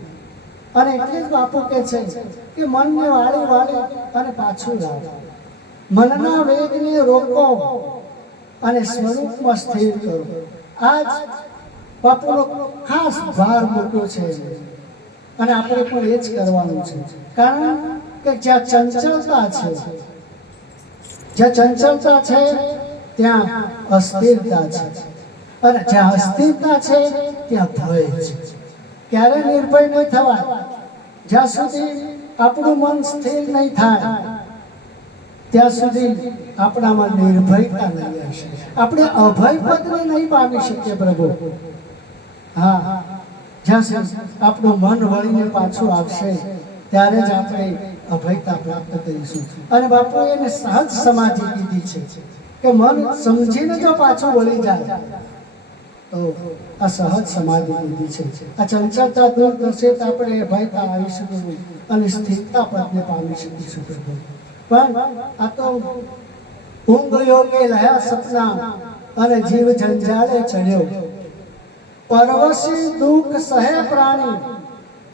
અને એટલે જ બાપુ કહે છે કે મનને વાળી અને પાછું લાવો. મનના વેગને રોકો અને સ્વરૂપમાં સ્થિર કરો. આજ બાપુનો ખાસ ભાર મૂક્યો છે અને આપણે પણ એ જ કરવાનું છે. કારણ કે જ્યાં ચંચળતા છે, જ્યાં ચંચળતા છે ત્યાં અસ્થિરતા છે, અને જ્યાં અસ્થિરતા છે ત્યાં ભય છે. ક્યારે નિર્ભય નહીં થવાય જ્યાં સુધી આપણું મન સ્થિર નહીં થાય, ત્યાં સુધી આપણામાં નિર્ભયતા નહીં હશે. આપણે અભય પદને નહીં પામી શકીએ પ્રભુ. હા, જ્યાં સુધી આપણું મન વળીને પાછું આવશે ત્યારે જ આપણે અભયતા પ્રાપ્ત કરીશું. અને બાપુએ એને સહજ સમાધિ કીધી છે કે મન સમજીને જો પાછું વળી જાય તો આ સહજ સમાધિ કીધી છે. આ ચંચળતા દૂર થશે તો આપણે અભયતા આવીશું અને સ્થિરતા પદને પામી શકીશું પ્રભુ. પણ આ તો ઊંઘ યોગે લયા સપના અને જીવ જંજાળે ચડ્યો, પરવશી દુઃખ સહે પ્રાણી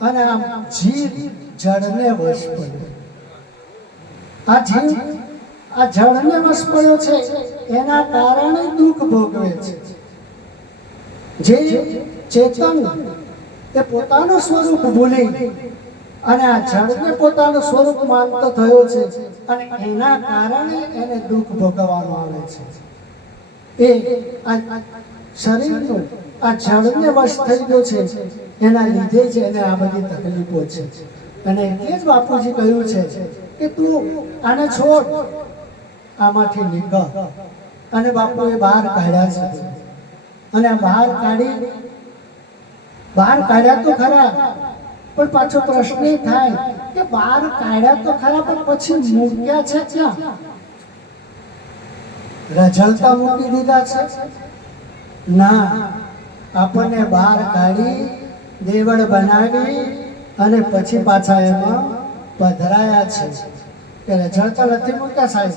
અને આમ જીવ જળને વશ પડ્યો. આ જીવ આ જળને વશ પડ્યો છે એના કારણે દુઃખ ભોગવે છે. જે ચેતન એ પોતાનું સ્વરૂપ ભૂલી અને આ જળને પોતાનું સ્વરૂપ માનતો થયો છે અને એના કારણે એને દુઃખ ભોગવવાનું આવે છે. એ આ શરીરનું આ જળને વશ થઈ ગયો છે, એના લીધે જ એને આ બધી તકલીફો છે. અને એટલે જ બાપુજી કહ્યું છે કે તું આને છોડ, આમાંથી નીકળ. અને બાપુએ બહાર કાઢ્યા છે અને બહાર કાઢ્યા તો ખરા, પણ પાછો પ્રશ્ન એ થાય કે બહાર કાઢ્યા તો ખરા પણ પછી મૂક્યા છે ક્યાં? રઝળતા મૂકી દીધા છે? ના, આપણને બહાર કાઢી દેવળ બનાવી અને પછી પાછા એમાં પધરાયા છે કે રઝળતા નથી મૂક્યા સાહેબ,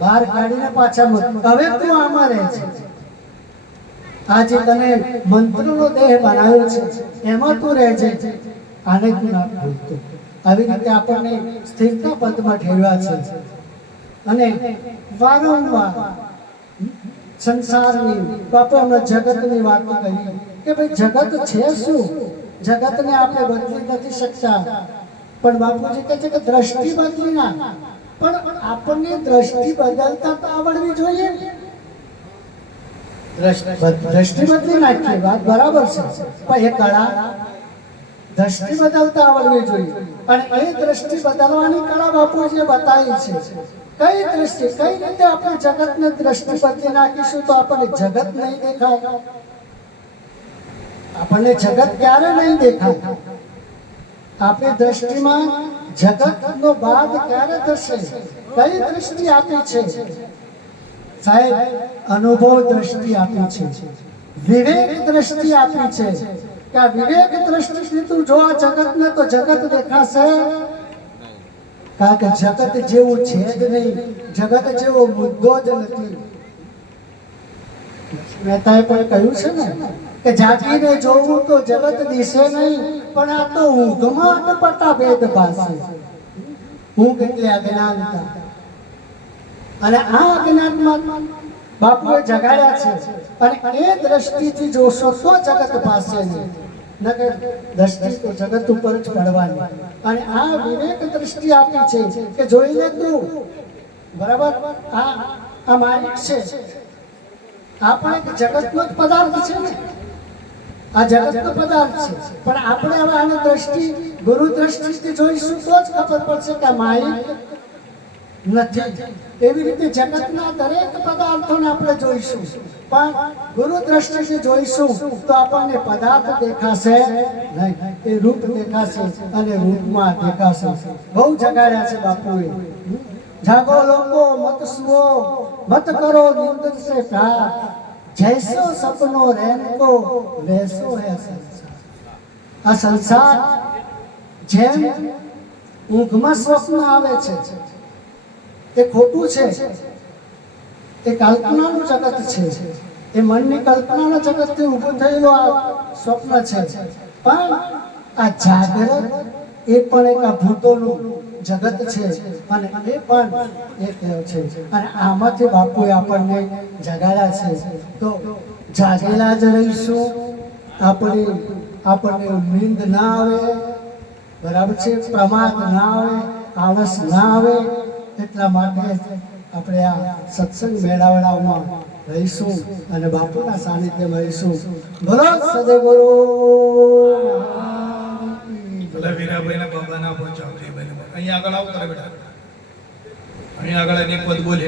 બહાર કાઢીને પાછા મૂક્યા. હવે તું આમાં રહે છે. આજે તને મંત્રનો દેહ બનાવ્યો છે એમાં તું રહેજે, આને તું ના ભૂલતો. આવી રીતે આપણને સ્થિરતા પદમાં ઠેરવ્યા છે. અને વારંવાર સંસારની બાપા જગતની વાતો કરી કે ભાઈ જગત છે શું? જગતને આપણે બદલી નથી શકતા. પણ બાપુજી કહે છે કે દ્રષ્ટિ બદલી ના, પણ આપણને દ્રષ્ટિ બદલતા તો આવડવી જોઈએ. દ્રષ્ટિ બદલી નાખીએ, વાત બરાબર છે, પણ એ કળા દ્રષ્ટિ બદલતા આવડવી જોઈએ. અને એ દ્રષ્ટિ બદલવાની કળા બાપુજીએ બતાવી છે. કઈ દ્રષ્ટિ, કઈ રીતે આપણે જગતને દ્રષ્ટિ બદલી નાખીશું તો આપણને જગત નહીં દેખાય? આપણને જગત ક્યારે નહીં દેખાય? આપણી દ્રષ્ટિમાં જગતનો બાદ ક્યારે થશે? કઈ દ્રષ્ટિ આપી છે સાહેબ? અનુભવ દ્રષ્ટિ આપી છે, વિવેક દ્રષ્ટિ આપી છે કે આ વિવેક દ્રષ્ટિથી તું જો આ જગતને તો જગત દેખાશે. કારણ કે જગત જેવું છે જ નહીં, જગત જેવો મુદ્દો જ નથી. મહેતાએ પણ કહ્યું છે ને કે જાગીને જોવું તો જગત દિશે નહીં, પણ આ તો ઊંઘમાં અટપટા ભેદ ભાસે. ઊંઘ એટલે અજ્ઞાનતા, અને આ અજ્ઞાનમાં બાપુએ જગાડ્યા છે. અને એ દ્રષ્ટિથી જોશો તો જગત પાસે નહીં, નકર દ્રષ્ટિ તો જગત ઉપર જ પડવાની. અને આ વિવેક દ્રષ્ટિ આપી છે કે જોઈ લે તું, બરાબર આ માલિક છે, આપણે જગતનો જ પદાર્થ છે ને, આ જગતનો પદાર્થ છે. પણ આપણે હવે આની દ્રષ્ટિ ગુરુ દ્રષ્ટિથી જોઈશું તો જ ખબર પડશે કે માલિક નથી. એવી રીતે જગતના દરેક પદાર્થોને આપણે જોઈશું, પણ ગુરુ દ્રષ્ટિથી જોઈશું તો આપણને પદાર્થ દેખાશે નહીં, એ રૂપ દેખાશે અને રૂપમાં દેખાશે. બહુ જગાડ્યા છે બાપુએ. જાગો લોકો મત સુઓ, મત કરો નિંદ સે પ્યાર, જૈસો સપનો રહેકો વૈસો હે સંસાર. આ સંસાર જેમ ઊંઘમાં સ્વપ્ન આવે છે એ ખોટું છે, એ કલ્પનાનું જગત છે, એ મનની કલ્પનાના જગતથી ઊભું થયેલું આ સ્વપ્ન છે. પણ આ જાગૃત એ પણ એક આ ભૂતોનું જગત છે અને એ પણ એક છે અને આમાંથી બાપુએ આપણને જગાડ્યા છે. તો જાગેલા જ રહીશું, આપણને નીંદ ના આવે, બરાબર છે, પ્રમાદ ના આવે, આળસ ના આવે. એટલા માટે આપણે આ સત્સંગ મેળાવડામાં રહીશું અને બાપુના સાનિધ્યમાં રહીશું. બોલો સદગુરુ. ભલે વીરાભાઈના બાબાના પહોંચાવ અહીંયા આગળ આવો તારે બેટા, અહીંયા આગળ એક પદ બોલે.